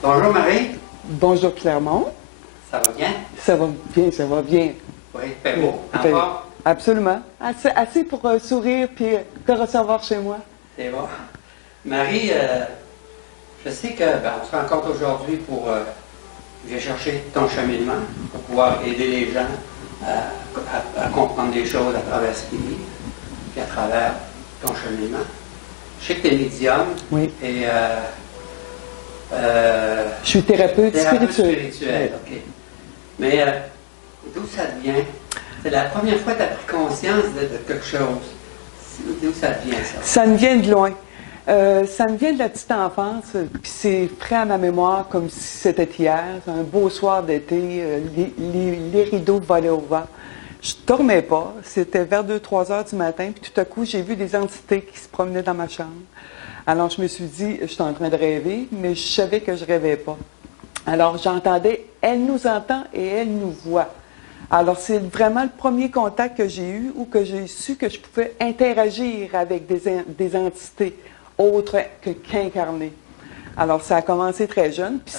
Bonjour Marie. Bonjour Clermont. Ça va bien? Ça va bien, ça va bien. Oui, il fait beau. Encore? Absolument. Assez pour sourire puis te recevoir chez moi. C'est bon. Marie, je sais que on se rencontre aujourd'hui pour viens chercher ton cheminement, pour pouvoir aider les gens à comprendre des choses à travers ce qu'ils vivent, puis à travers ton cheminement. Je sais que tu es médium. Oui. Et je suis thérapeute spirituel. Oui. OK. Mais d'où ça vient? C'est la première fois que tu as pris conscience de quelque chose. D'où ça vient, ça? Ça me vient de loin. Ça me vient de la petite enfance, puis c'est frais à ma mémoire comme si c'était hier. C'est un beau soir d'été, les rideaux volaient au vent. Je ne dormais pas, c'était vers 2-3 heures du matin, puis tout à coup, j'ai vu des entités qui se promenaient dans ma chambre. Alors, je me suis dit, je suis en train de rêver, mais je savais que je ne rêvais pas. Alors, j'entendais, elle nous entend et elle nous voit. Alors, c'est vraiment le premier contact que j'ai eu où que j'ai su que je pouvais interagir avec des entités autres qu'incarnées. Alors, ça a commencé très jeune, puis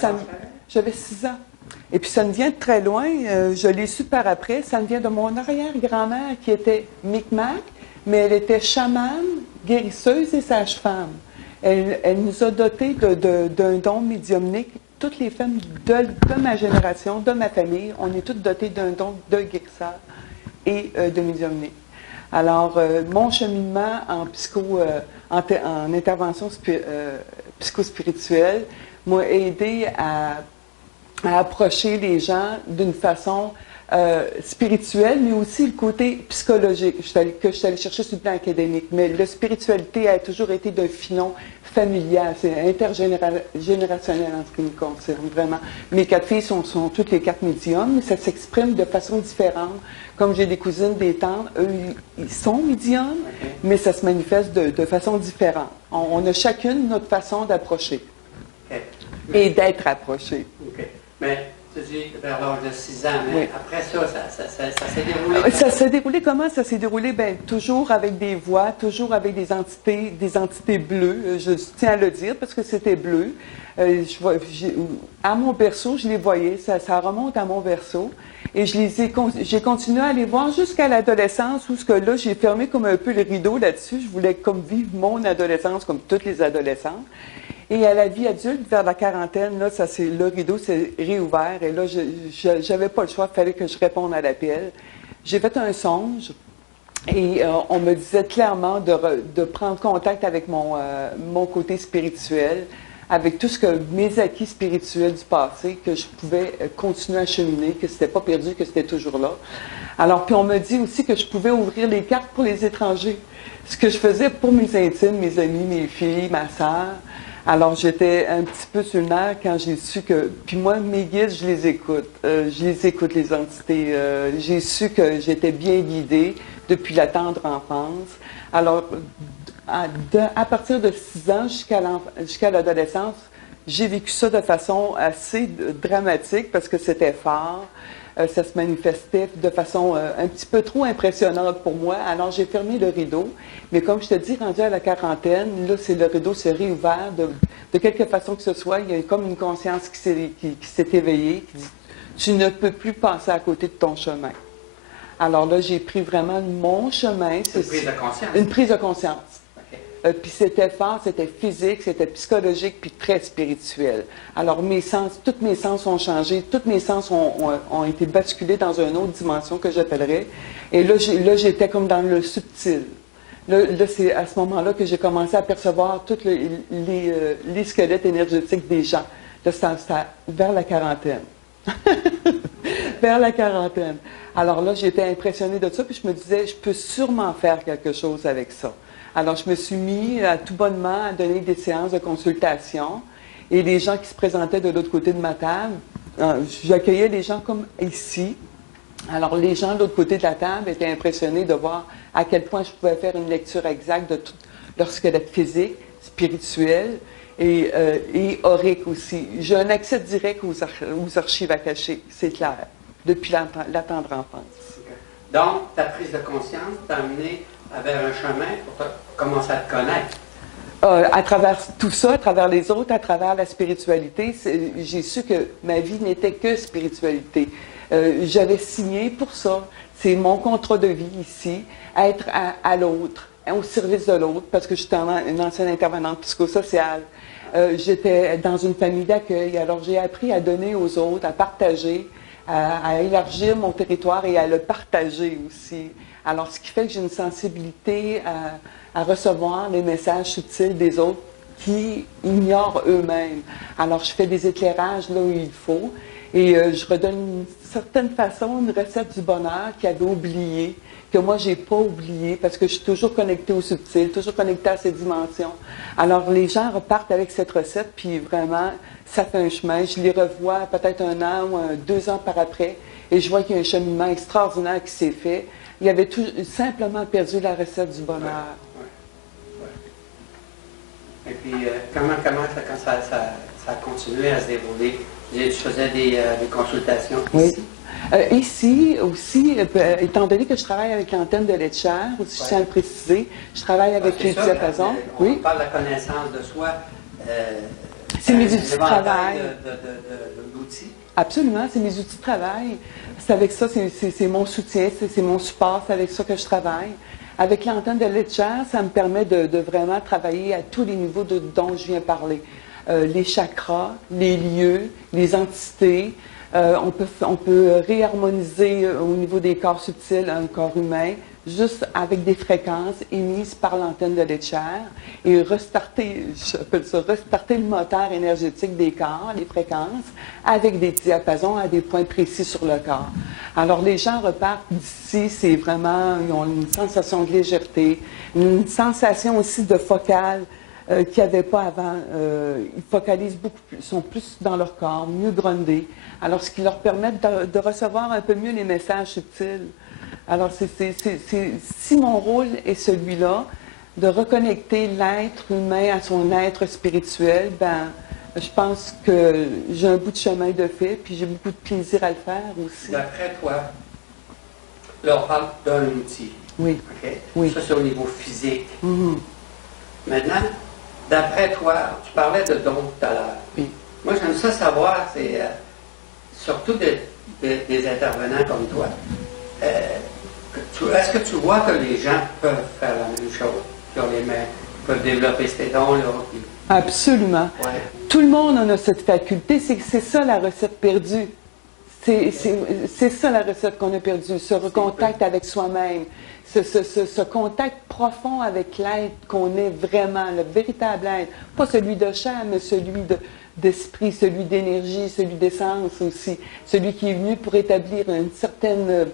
j'avais 6 ans. Et puis, ça me vient de très loin, je l'ai su par après, ça me vient de mon arrière-grand-mère qui était Micmac, mais elle était chamane, guérisseuse et sage-femme. Elle nous a dotés d'un don médiumnique. Toutes les femmes de ma génération, de ma famille, on est toutes dotées d'un don de guérisseur et de médiumnique. Alors, mon cheminement en intervention psychospirituelle m'a aidé à approcher les gens d'une façon spirituelle, mais aussi le côté psychologique que je suis allée chercher sur le plan académique. Mais la spiritualité a toujours été d'un filon familial, c'est intergénérationnel en ce qui me concerne, vraiment. Mes 4 filles sont toutes les 4 médiums, mais ça s'exprime de façon différente. Comme j'ai des cousines, des tantes, eux, ils sont médiums, mais ça se manifeste de façon différente. On a chacune notre façon d'approcher et d'être approché. Mais tu dis vers l'âge de 6 ans, mais après ça, ça s'est déroulé? Ça s'est déroulé comment? Ça s'est déroulé toujours avec des voix, toujours avec des entités bleues. Je tiens à le dire parce que c'était bleu. À mon berceau, je les voyais, ça remonte à mon berceau. Et j'ai continué à les voir jusqu'à l'adolescence où là, j'ai fermé comme un peu le rideau là-dessus. Je voulais comme vivre mon adolescence comme toutes les adolescentes. Et à la vie adulte, vers la quarantaine, là, le rideau s'est réouvert. Et là, je n'avais pas le choix, il fallait que je réponde à l'appel. J'ai fait un songe et on me disait clairement de prendre contact avec mon côté spirituel, avec tout ce que mes acquis spirituels du passé, que je pouvais continuer à cheminer, que c'était pas perdu, que c'était toujours là. Alors, puis on me dit aussi que je pouvais ouvrir les cartes pour les étrangers. Ce que je faisais pour mes intimes, mes amis, mes filles, ma sœur. Alors, j'étais un petit peu sur le nerf quand j'ai su que... Puis moi, mes guides, je les écoute. Les entités. J'ai su que j'étais bien guidée depuis la tendre enfance. Alors, à partir de 6 ans jusqu'à l'adolescence, j'ai vécu ça de façon assez dramatique parce que c'était fort. Ça se manifestait de façon un petit peu trop impressionnante pour moi. Alors, j'ai fermé le rideau. Mais comme je te dis, rendu à la quarantaine, là, le rideau s'est réouvert de quelque façon que ce soit. Il y a comme une conscience qui s'est éveillée, qui dit « Tu ne peux plus passer à côté de ton chemin ». Alors là, j'ai pris vraiment mon chemin. Une prise de conscience. Une prise de conscience. Puis c'était fort, c'était physique, c'était psychologique, puis très spirituel. Alors tous mes sens ont changé, tous mes sens ont été basculés dans une autre dimension que j'appellerais. Et là, j'étais comme dans le subtil. Là c'est à ce moment-là que j'ai commencé à percevoir tous les squelettes énergétiques des gens. Là, c'était vers la quarantaine. Vers la quarantaine. Alors là, j'étais impressionnée de ça, puis je me disais, je peux sûrement faire quelque chose avec ça. Alors, je me suis mis tout bonnement à donner des séances de consultation. Et les gens qui se présentaient de l'autre côté de ma table, j'accueillais les gens comme ici. Alors, les gens de l'autre côté de la table étaient impressionnés de voir à quel point je pouvais faire une lecture exacte de tout leur squelette physique, spirituel et aurique aussi. J'ai un accès direct aux archives akashiques, c'est clair, depuis la tendre enfance. Donc, ta prise de conscience t'a amené vers un chemin pour commencer à te connaître. À travers tout ça, à travers les autres, à travers la spiritualité, j'ai su que ma vie n'était que spiritualité. J'avais signé pour ça. C'est mon contrat de vie ici, être à l'autre, au service de l'autre, parce que j'étais une ancienne intervenante psychosociale. J'étais dans une famille d'accueil, alors j'ai appris à donner aux autres, à partager, à élargir mon territoire et à le partager aussi. Alors, ce qui fait que j'ai une sensibilité à recevoir les messages subtils des autres qui ignorent eux-mêmes. Alors, je fais des éclairages là où il faut et je redonne d'une certaine façon une recette du bonheur qu'ils avaient oubliée, que moi, je n'ai pas oublié parce que je suis toujours connectée au subtil, toujours connectée à ces dimensions. Alors, les gens repartent avec cette recette, puis vraiment, ça fait un chemin. Je les revois peut-être 1 an ou 2 ans par après et je vois qu'il y a un cheminement extraordinaire qui s'est fait. Il avait simplement perdu la recette du bonheur. Et puis, comment ça a continué à se dérouler? Tu faisais des consultations ici? Oui. Ici aussi, étant donné que je travaille avec l'antenne de Letcher, aussi je tiens à le préciser, je travaille avec les diapasons. On parle de la connaissance de soi. C'est mes outils de travail. De l'outil. Absolument, c'est mes outils de travail. C'est avec ça, c'est mon soutien, c'est mon support, c'est avec ça que je travaille. Avec l'antenne de Letcher, ça me permet de vraiment travailler à tous les niveaux dont je viens parler. Les chakras, les lieux, les entités. On peut réharmoniser au niveau des corps subtils un corps humain, juste avec des fréquences émises par l'antenne de Letcher et restarter, j'appelle ça restarter le moteur énergétique des corps, les fréquences, avec des diapasons à des points précis sur le corps. Alors les gens repartent d'ici, c'est vraiment, ils ont une sensation de légèreté, une sensation aussi de focale qu'ils n'avaient pas avant. Ils focalisent beaucoup plus, sont plus dans leur corps, mieux groundés. Alors, ce qui leur permet de recevoir un peu mieux les messages subtils. Alors, si mon rôle est celui-là, de reconnecter l'être humain à son être spirituel, ben, je pense que j'ai un bout de chemin de fait, puis j'ai beaucoup de plaisir à le faire aussi. D'après toi, là, on parle d'un outil. Oui. Okay? Oui. Ça, c'est au niveau physique. Mm-hmm. Maintenant, d'après toi, tu parlais de dons tout à l'heure. Oui. Moi, j'aime ça savoir, c'est surtout des intervenants comme toi. Est-ce que tu vois que les gens peuvent faire la même chose, qui ont les mains, peuvent développer ces dons-là? Absolument. Ouais. Tout le monde en a cette faculté. C'est ça la recette perdue. C'est ça la recette qu'on a perdue. Ce contact avec soi-même. Ce contact profond avec l'être qu'on est vraiment, le véritable être. Pas celui de chair, mais celui d'esprit, celui d'énergie, celui d'essence aussi. Celui qui est venu pour établir une certaine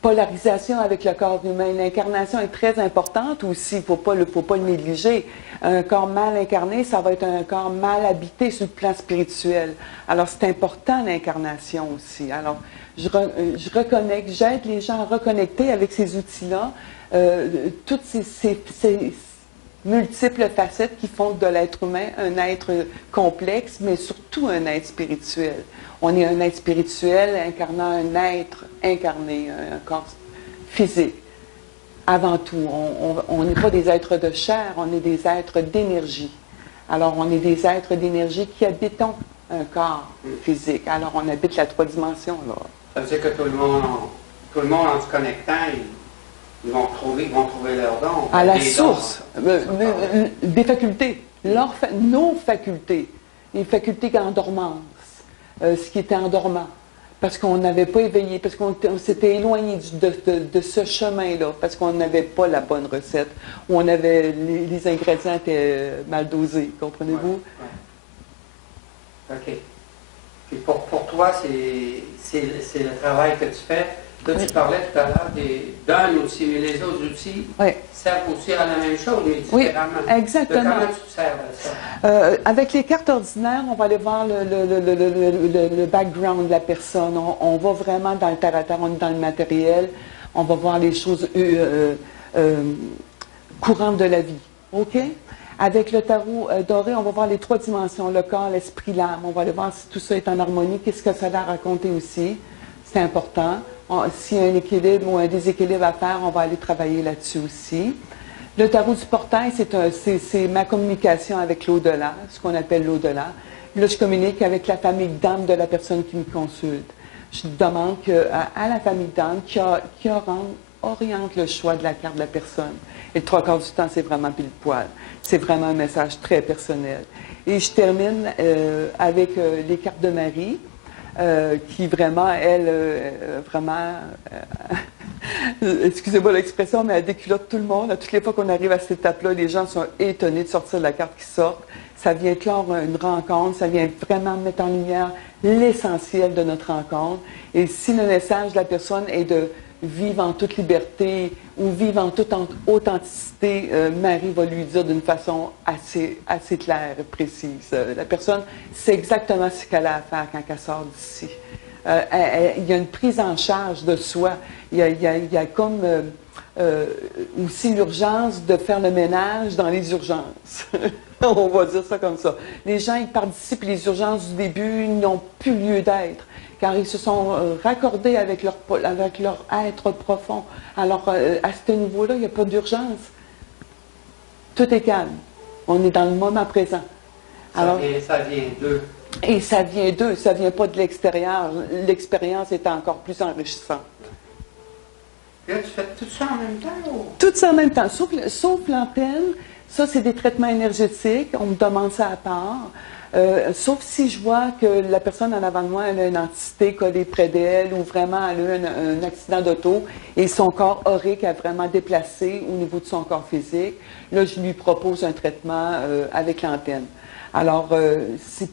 polarisation avec le corps humain. L'incarnation est très importante aussi, il ne faut pas le négliger. Un corps mal incarné, ça va être un corps mal habité sur le plan spirituel. Alors, c'est important l'incarnation aussi. Alors, je reconnecte, j'aide les gens à reconnecter avec ces outils-là, toutes ces multiples facettes qui font de l'être humain un être complexe, mais surtout un être spirituel. On est un être spirituel incarnant un être incarné, un corps physique. Avant tout, on n'est pas des êtres de chair, on est des êtres d'énergie. Alors, on est des êtres d'énergie qui habitons un corps physique. Alors, on habite la 3 dimensions, là. Ça veut dire que tout le monde en se connectant, ils vont trouver leurs dons. À la source des facultés, nos facultés, les facultés en dormance, ce qui était en dormant, parce qu'on n'avait pas éveillé, parce qu'on s'était éloigné de ce chemin-là, parce qu'on n'avait pas la bonne recette, ou on avait les ingrédients étaient mal dosés, comprenez-vous? Ouais. OK. Puis pour toi, c'est le travail que tu fais. Là, tu parlais tout à l'heure d'un outil, mais les autres outils servent aussi à la même chose, mais différemment. Oui, exactement. Comment tu te sers de ça? Avec les cartes ordinaires, on va aller voir le background de la personne. On va vraiment dans le terre à terre, on est dans le matériel. On va voir les choses courantes de la vie. OK? Avec le tarot doré, on va voir les 3 dimensions, le corps, l'esprit, l'âme. On va aller voir si tout ça est en harmonie, qu'est-ce que ça a raconté aussi. C'est important. S'il y a un équilibre ou un déséquilibre à faire, on va aller travailler là-dessus aussi. Le tarot du portail, c'est ma communication avec l'au-delà, ce qu'on appelle l'au-delà. Là, je communique avec la famille d'âme de la personne qui me consulte. Je demande à la famille d'âme qui oriente le choix de la carte de la personne. Et le 3/4 du temps, c'est vraiment pile poil. C'est vraiment un message très personnel. Et je termine avec les cartes de Marie, qui vraiment, elle, vraiment... excusez-moi l'expression, mais elle déculotte tout le monde. À toutes les fois qu'on arrive à cette étape-là, les gens sont étonnés de sortir de la carte qui sort. Ça vient clore une rencontre, ça vient vraiment mettre en lumière l'essentiel de notre rencontre. Et si le message de la personne est de vivre en toute liberté ou vivre en toute authenticité, Marie va lui dire d'une façon assez claire et précise. La personne sait exactement ce qu'elle a à faire quand elle sort d'ici. Il y a une prise en charge de soi. Il y a comme aussi l'urgence de faire le ménage dans les urgences. On va dire ça comme ça. Les gens, ils partent d'ici, puis les urgences du début n'ont plus lieu d'être, car ils se sont raccordés avec leur être profond. Alors, à ce niveau-là, il n'y a pas d'urgence. Tout est calme. On est dans le moment présent. Alors, ça vient d'eux. Et ça vient d'eux, ça ne vient pas de l'extérieur. L'expérience est encore plus enrichissante. Là, tu fais tout ça en même temps? Ou? Tout ça en même temps, sauf l'antenne. Ça, c'est des traitements énergétiques. On me demande ça à part. Sauf si je vois que la personne en avant de moi, elle a une entité collée près d'elle ou vraiment elle a eu un accident d'auto et son corps aurique a vraiment déplacé au niveau de son corps physique. Là, je lui propose un traitement avec l'antenne. Alors,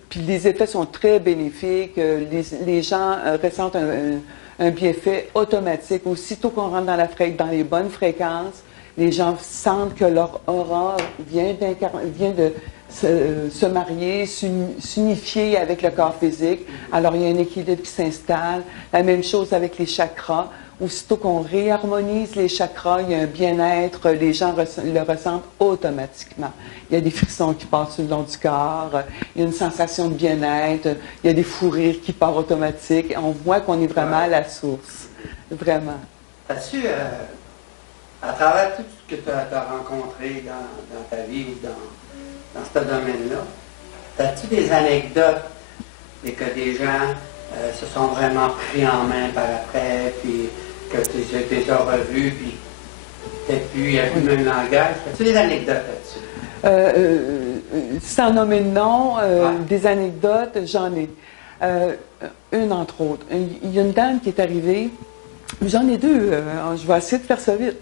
puis les effets sont très bénéfiques. Les gens ressentent un bienfait automatique. Aussitôt qu'on rentre dans les bonnes fréquences, les gens sentent que leur aura vient de se marier, s'unifier avec le corps physique. Alors, il y a un équilibre qui s'installe. La même chose avec les chakras. Aussitôt qu'on réharmonise les chakras, il y a un bien-être, les gens le ressentent automatiquement. Il y a des frissons qui passent le long du corps, il y a une sensation de bien-être, il y a des fous rires qui partent automatiques. On voit qu'on est vraiment à la source. Vraiment. As-tu, à travers tout ce que tu as rencontré dans ta vie ou dans ce domaine-là, as-tu des anecdotes et que des gens se sont vraiment pris en main par après, puis que tu les as revus, puis il n'y a plus le même langage? As-tu des anecdotes là-dessus? Sans nommer de nom, des anecdotes, j'en ai. Une entre autres. Il y a une dame qui est arrivée. J'en ai deux. Je vais essayer de faire ça vite.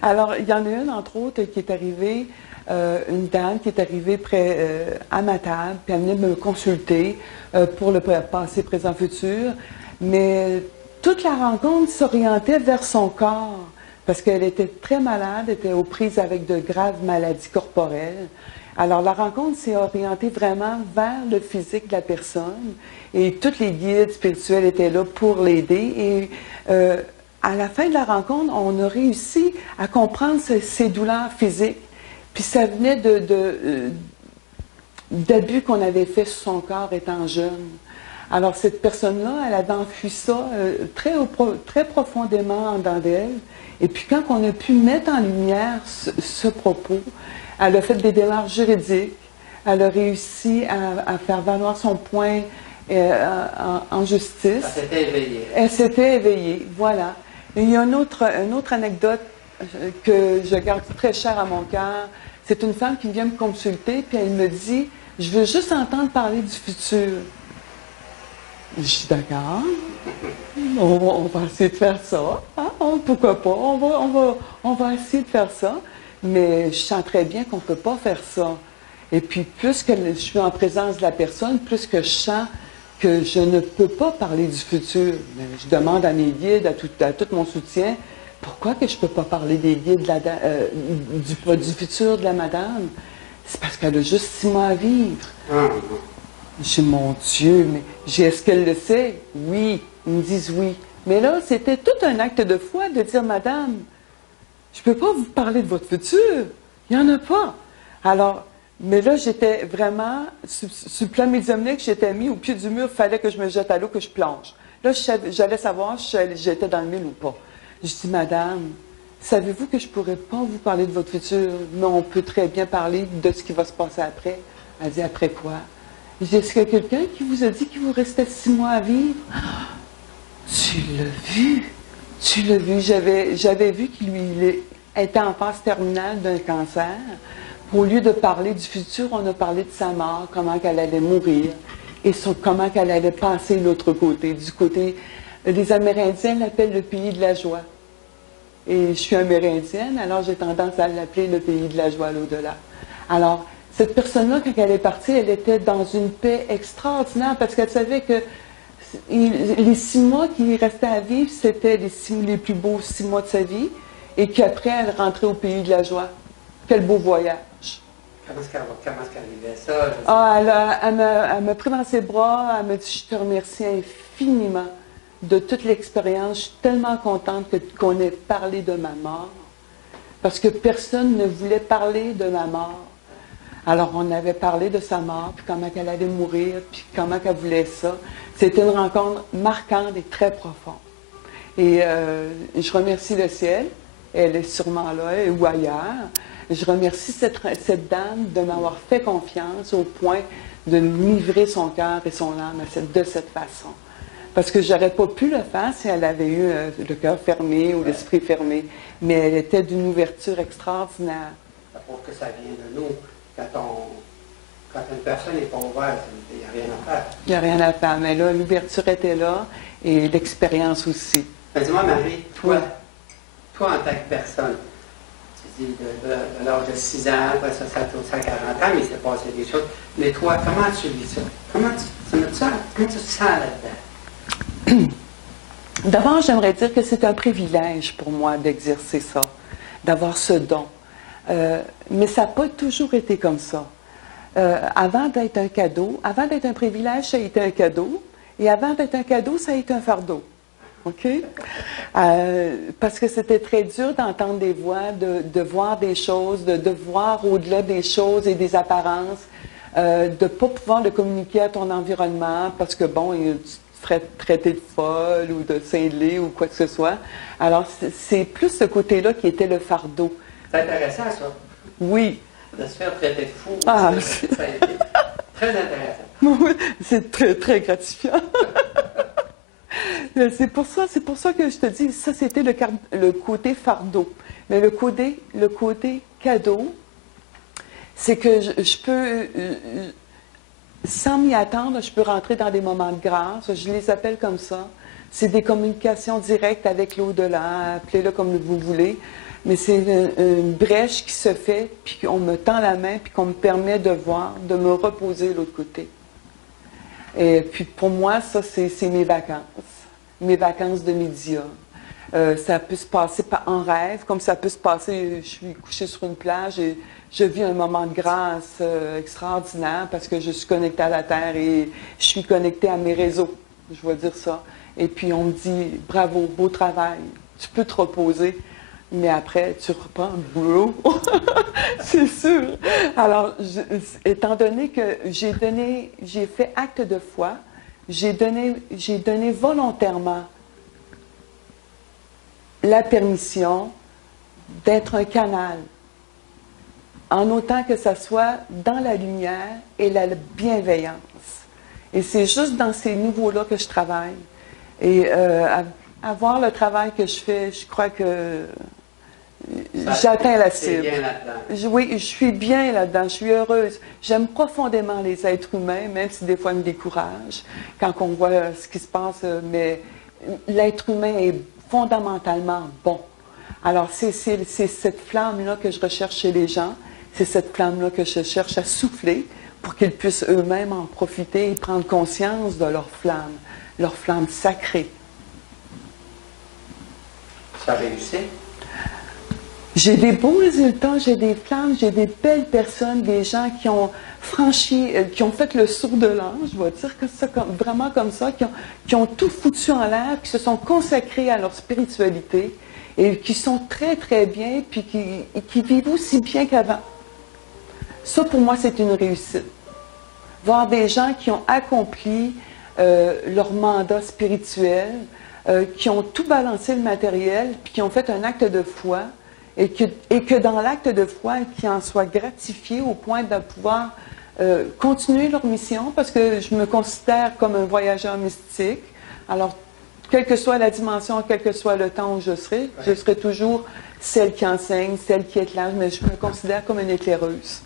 Alors, il y en a une, entre autres, qui est arrivée, une dame qui est arrivée près à ma table, puis elle venait me consulter pour le passé, présent, futur. Mais toute la rencontre s'orientait vers son corps, parce qu'elle était très malade, elle était aux prises avec de graves maladies corporelles. Alors, la rencontre s'est orientée vraiment vers le physique de la personne, et tous les guides spirituels étaient là pour l'aider. Et à la fin de la rencontre, on a réussi à comprendre ses douleurs physiques. Puis ça venait d'abus qu'on avait fait sur son corps étant jeune. Alors cette personne-là, elle avait enfui ça très profondément en dedans d'elle. Et puis quand on a pu mettre en lumière ce propos, elle a fait des démarches juridiques. Elle a réussi à faire valoir son point en justice. Elle s'était éveillée. Elle s'était éveillée, voilà. Et il y a une autre anecdote que je garde très chère à mon cœur. C'est une femme qui vient me consulter, puis elle me dit « Je veux juste entendre parler du futur. » Je suis d'accord. On va essayer de faire ça. Hein? Pourquoi pas? On va essayer de faire ça. Mais je sens très bien qu'on ne peut pas faire ça. Et puis, plus que je suis en présence de la personne, plus que je sens que je ne peux pas parler du futur. Je demande à mes guides, à tout mon soutien, pourquoi que je ne peux pas parler des guides du futur de la madame? C'est parce qu'elle a juste 6 mois à vivre. Je dis, mon Dieu, mais est-ce qu'elle le sait? Oui. Ils me disent oui. Mais là, c'était tout un acte de foi de dire, madame, je ne peux pas vous parler de votre futur. Il n'y en a pas. Alors, mais là, j'étais vraiment, sur le plan médiumnique, j'étais mis au pied du mur, il fallait que je me jette à l'eau, que je plonge. Là, j'allais savoir si j'étais dans le mille ou pas. Je dis, madame, savez-vous que je ne pourrais pas vous parler de votre futur, mais on peut très bien parler de ce qui va se passer après. Elle dit, après quoi? Je dis, est-ce qu'il y a quelqu'un qui vous a dit qu'il vous restait 6 mois à vivre? Tu l'as vu? Tu l'as vu? J'avais vu qu'il était en phase terminale d'un cancer. Au lieu de parler du futur, on a parlé de sa mort, comment qu'elle allait mourir et comment qu'elle allait passer de l'autre côté. Du côté, les Amérindiens l'appellent le pays de la joie. Et je suis amérindienne, alors j'ai tendance à l'appeler le pays de la joie à l'au-delà. Alors, cette personne-là, quand elle est partie, elle était dans une paix extraordinaire parce qu'elle savait que les 6 mois qui restaient à vivre, c'était les plus beaux 6 mois de sa vie et qu'après, elle rentrait au pays de la joie. Quel beau voyage! Comment est-ce qu'elle vivait ça? Ah, elle m'a pris dans ses bras, elle m'a dit, je te remercie infiniment de toute l'expérience. Je suis tellement contente qu'on ait parlé de ma mort, parce que personne ne voulait parler de ma mort. Alors, on avait parlé de sa mort, puis comment elle allait mourir, puis comment elle voulait ça. C'était une rencontre marquante et très profonde. Et je remercie le ciel, elle est sûrement là, ou ailleurs. Je remercie cette dame de m'avoir fait confiance au point de me livrer son cœur et son âme de cette façon. Parce que je n'aurais pas pu le faire si elle avait eu le cœur fermé ou l'esprit fermé. Mais elle était d'une ouverture extraordinaire. Ça prouve que ça vient de nous. Quand une personne n'est pas ouverte, il n'y a rien à faire. Il n'y a rien à faire. Mais là, l'ouverture était là et l'expérience aussi. Mais dis-moi, Marie, toi, Oui. toi en tant que personne, tu dis de l'âge de 6 ans, après ça tourne à 40 ans, mais il s'est passé des choses. Mais toi, comment tu vis ça? Comment tu te sens là-dedans? D'abord, j'aimerais dire que c'est un privilège pour moi d'exercer ça, d'avoir ce don. Mais ça n'a pas toujours été comme ça. Avant d'être un cadeau, avant d'être un privilège, ça a été un cadeau. Et avant d'être un cadeau, ça a été un fardeau. OK? Parce que c'était très dur d'entendre des voix, de voir des choses, de voir au-delà des choses et des apparences, de ne pas pouvoir le communiquer à ton environnement parce que, bon, tu te ferais traiter de folle ou de cinglé ou quoi que ce soit. Alors, c'est plus ce côté-là qui était le fardeau. C'est intéressant, ça. Oui. De se faire traiter de fou. Ah, ça a été très intéressant. Oui, c'est très, très gratifiant. C'est pour ça que je te dis, ça c'était le côté fardeau. Mais le côté cadeau, c'est que je peux, sans m'y attendre, je peux rentrer dans des moments de grâce. Je les appelle comme ça. C'est des communications directes avec l'au-delà, appelez-le comme vous voulez. Mais c'est une brèche qui se fait, puis qu'on me tend la main, puis qu'on me permet de voir, de me reposer de l'autre côté. Et puis pour moi, ça, c'est mes vacances de médium. Ça peut se passer en rêve, comme ça peut se passer, je suis couchée sur une plage et je vis un moment de grâce extraordinaire parce que je suis connectée à la Terre et je suis connectée à mes réseaux, je vais dire ça. Et puis on me dit, bravo, beau travail, tu peux te reposer. Mais après, tu reprends le boulot, c'est sûr. Alors, étant donné que j'ai fait acte de foi, j'ai donné volontairement la permission d'être un canal, en autant que ça soit dans la lumière et la bienveillance. Et c'est juste dans ces niveaux-là que je travaille. Et à voir le travail que je fais, je crois que j'atteins la cible. Bien là-dedans. Oui, je suis bien là-dedans, je suis heureuse. J'aime profondément les êtres humains, même si des fois ils me découragent quand on voit ce qui se passe, mais l'être humain est fondamentalement bon. Alors, c'est cette flamme-là que je recherche chez les gens, c'est cette flamme-là que je cherche à souffler pour qu'ils puissent eux-mêmes en profiter et prendre conscience de leur flamme sacrée. Ça a réussi? J'ai des beaux résultats, j'ai des flammes, j'ai des belles personnes, des gens qui ont franchi, qui ont fait le saut de l'ange, je vais dire que ça, vraiment comme ça, qui ont tout foutu en l'air, qui se sont consacrés à leur spiritualité et qui sont très, très bien, puis qui vivent aussi bien qu'avant. Ça, pour moi, c'est une réussite. Voir des gens qui ont accompli leur mandat spirituel, qui ont tout balancé le matériel, puis qui ont fait un acte de foi, et que dans l'acte de foi, qu'ils en soient gratifiés au point de pouvoir continuer leur mission, parce que je me considère comme un voyageur mystique. Alors, quelle que soit la dimension, quel que soit le temps où je serai toujours celle qui enseigne, celle qui éclaire, mais je me considère comme une éclaireuse.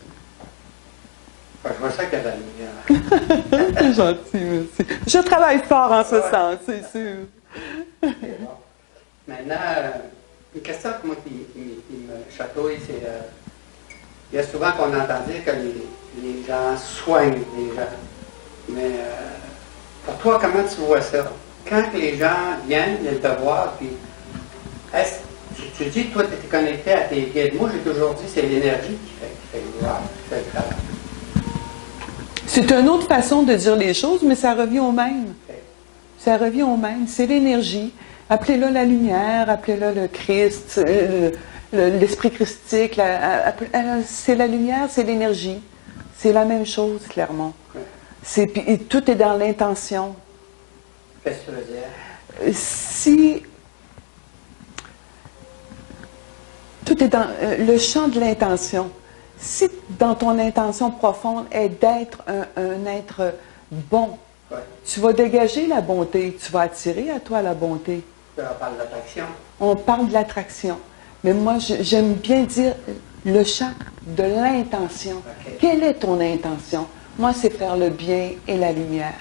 Je vois ça qu'il y a de la lumière. C'est gentil, merci. Je travaille fort en ce sens, c'est sûr. Bon. Maintenant, une question que moi qui me chatouille, c'est il y a souvent qu'on entend dire que les gens soignent les gens. Mais pour toi, comment tu vois ça? Quand les gens viennent te voir, puis tu dis que toi, tu étais connecté à tes guides. Moi, j'ai toujours dit que c'est l'énergie qui fait le travail. C'est une autre façon de dire les choses, mais ça revient au même. Ça revient au même. C'est l'énergie. Appelez-le la lumière, appelez-le le Christ, l'esprit christique. C'est la lumière, c'est l'énergie. C'est la même chose, clairement. Et tout est dans l'intention. Qu'est-ce que tu veux dire? Si tout est dans le champ de l'intention, si dans ton intention profonde est d'être un être bon, tu vas dégager la bonté, tu vas attirer à toi la bonté. On parle d'attraction. On parle de l'attraction. Mais moi, j'aime bien dire le champ de l'intention. Okay. Quelle est ton intention? Moi, c'est faire le bien et la lumière.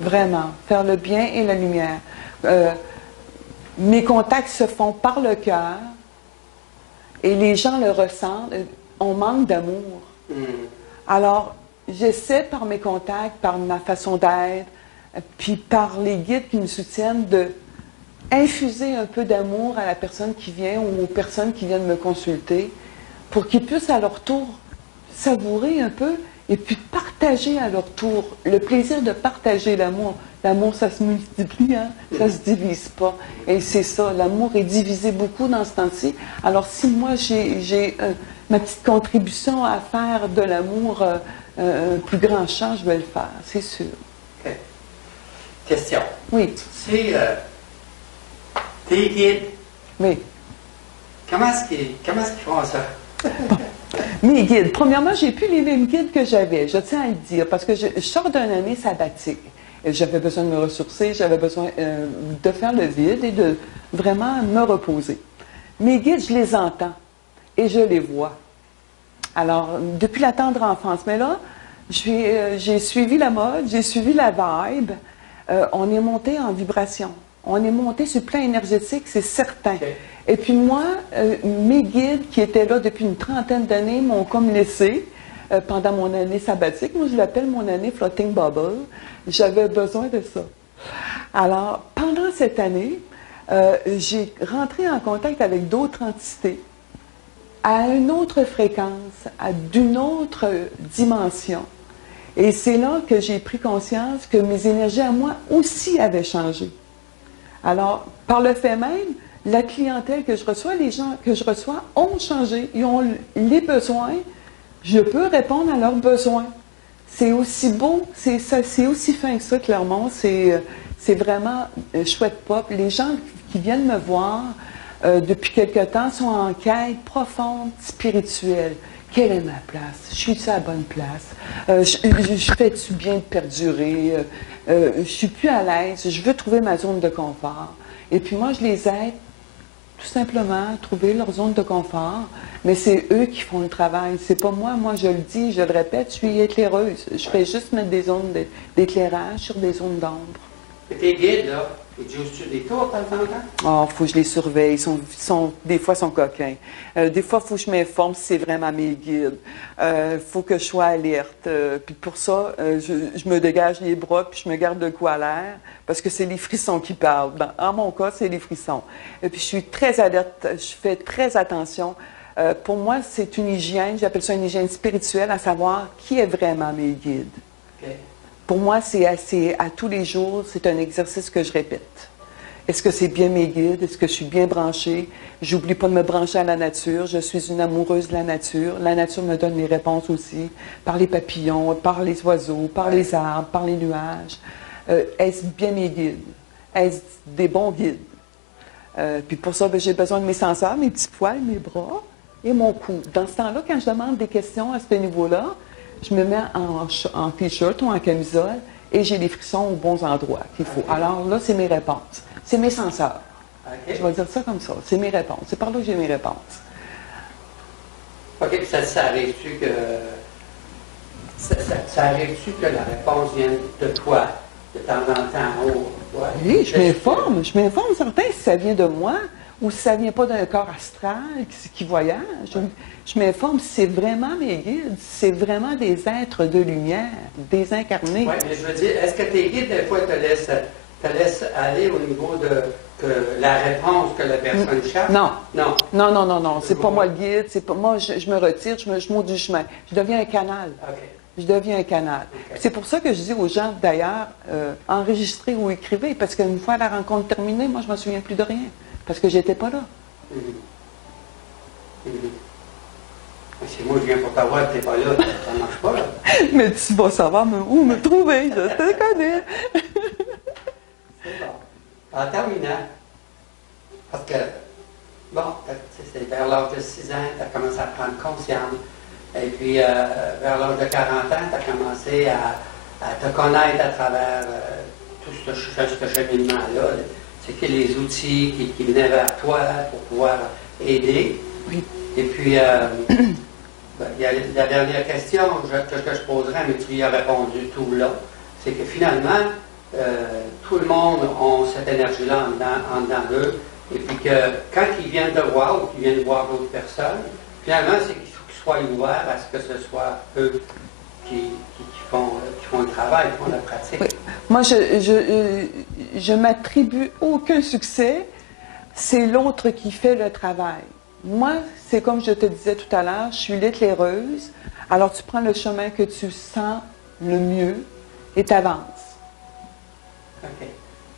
Vraiment, faire le bien et la lumière. Mes contacts se font par le cœur et les gens le ressentent. On manque d'amour. Alors, j'essaie par mes contacts, par ma façon d'être, puis par les guides qui me soutiennent, de infuser un peu d'amour à la personne qui vient ou aux personnes qui viennent me consulter pour qu'ils puissent à leur tour savourer un peu et puis partager à leur tour le plaisir de partager l'amour. L'amour, ça se multiplie, hein? Ça se divise pas. Et c'est ça, l'amour est divisé beaucoup dans ce temps-ci. Alors si moi j'ai ma petite contribution à faire de l'amour un plus grand champ, je vais le faire, c'est sûr. Okay. Question. Oui. C'est tes guides. Oui. Comment est-ce qu'ils font ça? Bon. Mes guides. Premièrement, j'ai plus les mêmes guides que j'avais, je tiens à le dire, parce que je sors d'une année sabbatique. J'avais besoin de me ressourcer, j'avais besoin de faire le vide et de vraiment me reposer. Mes guides, je les entends et je les vois. Alors, depuis la tendre enfance. Mais là, j'ai suivi la mode, j'ai suivi la vibe. On est monté en vibration. On est monté sur le plan énergétique, c'est certain. Okay. Et puis moi, mes guides qui étaient là depuis une trentaine d'années m'ont comme laissé pendant mon année sabbatique. Moi, je l'appelle mon année Floating Bubble. J'avais besoin de ça. Alors, pendant cette année, j'ai rentré en contact avec d'autres entités à une autre fréquence, d'une autre dimension. Et c'est là que j'ai pris conscience que mes énergies à moi aussi avaient changé. Alors, par le fait même, la clientèle que je reçois, les gens que je reçois ont changé. Ils ont les besoins. Je peux répondre à leurs besoins. C'est aussi beau, c'est aussi fin que ça, clairement. C'est vraiment chouette pop. Les gens qui viennent me voir depuis quelque temps sont en quête profonde, spirituelle. Quelle est ma place? Je suis-tu à la bonne place? Je fais-tu bien de perdurer? Je suis plus à l'aise. Je veux trouver ma zone de confort. Et puis moi, je les aide tout simplement à trouver leur zone de confort. Mais c'est eux qui font le travail. C'est pas moi. Moi, je le dis, je le répète, je suis éclaireuse. Je fais juste mettre des zones d'éclairage sur des zones d'ombre. Et tes guides, là, ils jouent-tu des tours de temps en temps? Oh, il faut que je les surveille. Des fois, ils sont coquins. Des fois, il faut que je m'informe si c'est vraiment mes guides. Il faut que je sois alerte. Puis pour ça, je me dégage les bras puis je me garde de quoi à l'air parce que c'est les frissons qui parlent. En mon cas, c'est les frissons. Et puis, je suis très alerte. Je fais très attention. Pour moi, c'est une hygiène. J'appelle ça une hygiène spirituelle, à savoir qui est vraiment mes guides. Okay. Pour moi, c'est à tous les jours, c'est un exercice que je répète. Est-ce que c'est bien mes guides? Est-ce que je suis bien branchée? J'oublie pas de me brancher à la nature. Je suis une amoureuse de la nature. La nature me donne les réponses aussi, par les papillons, par les oiseaux, par les arbres, par les nuages. Est-ce bien mes guides? Est-ce des bons guides? Puis pour ça, ben, j'ai besoin de mes senseurs, mes petits poils, mes bras et mon cou. Dans ce temps-là, quand je demande des questions à ce niveau-là, je me mets en t-shirt ou en camisole et j'ai les frissons aux bons endroits qu'il faut. Alors là, c'est mes réponses. C'est mes senseurs. OK. Je vais dire ça comme ça. C'est mes réponses. C'est par là que j'ai mes réponses. OK, puis ça arrive-tu que... Ça arrive-tu que la réponse vienne de toi, de temps en temps? Ouais. Oui, je m'informe. Je m'informe certain si ça vient de moi ou si ça ne vient pas d'un corps astral qui voyage. Je m'informe si c'est vraiment mes guides, si c'est vraiment des êtres de lumière, des incarnés. Oui, mais je veux dire, est-ce que tes guides, des fois, te laissent aller au niveau de la réponse que la personne cherche? Non. Non. Non. C'est pas moi le guide. C'est pas moi. Je me retire. Je monte du chemin. Je deviens un canal. OK. Je deviens un canal. Okay. C'est pour ça que je dis aux gens, d'ailleurs, enregistrez ou écrivez, parce qu'une fois la rencontre terminée, moi, je ne me souviens plus de rien, parce que j'étais pas là. Si moi, je viens pour t'avoir, tu n'es pas là, ça ne marche pas, là. Mais tu vas savoir où me trouver, je te connais. C'est bon. En terminant, parce que, bon, c'est vers l'âge de 6 ans, tu as commencé à prendre conscience. Et puis, vers l'âge de 40 ans, tu as commencé à te connaître à travers tout ce cheminement-là. C'est que les outils qui venaient vers toi pour pouvoir aider. Oui. Et puis, il y a la dernière question que je poserai, mais tu y as répondu tout là. C'est que finalement, tout le monde a cette énergie-là en dedans d'eux. Et puis que quand ils viennent te voir ou qu'ils viennent voir d'autres personnes, finalement, c'est qu'il faut qu'ils soient ouverts à ce que ce soit eux qui font le travail, qui font la pratique. Oui. Moi, je m'attribue aucun succès. C'est l'autre qui fait le travail. Moi, c'est comme je te disais tout à l'heure, je suis l'éclaireuse. Alors, tu prends le chemin que tu sens le mieux et tu avances. OK.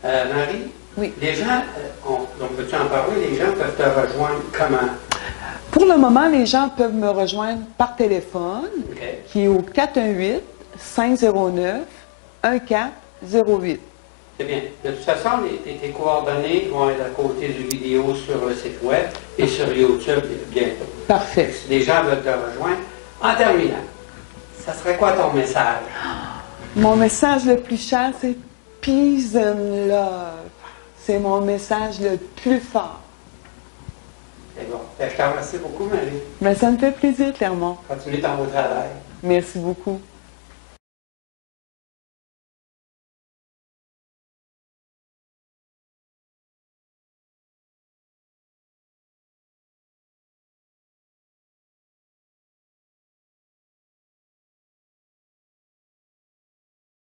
Marie? Oui. Les gens, donc peux-tu en parler? Les gens peuvent te rejoindre comment? Pour le moment, les gens peuvent me rejoindre par téléphone, Okay. qui est au 418-509-1408. C'est bien. De toute façon, tes coordonnées vont être à côté du vidéo sur le site web et sur YouTube bientôt. Parfait. Si les gens veulent te rejoindre, en terminant, ça serait quoi ton message? Mon message le plus cher, c'est Peace and Love. C'est mon message le plus fort. C'est bon. Je te remercie beaucoup, Marie. Mais ça me fait plaisir, Clermont. Continue ton beau travail. Merci beaucoup.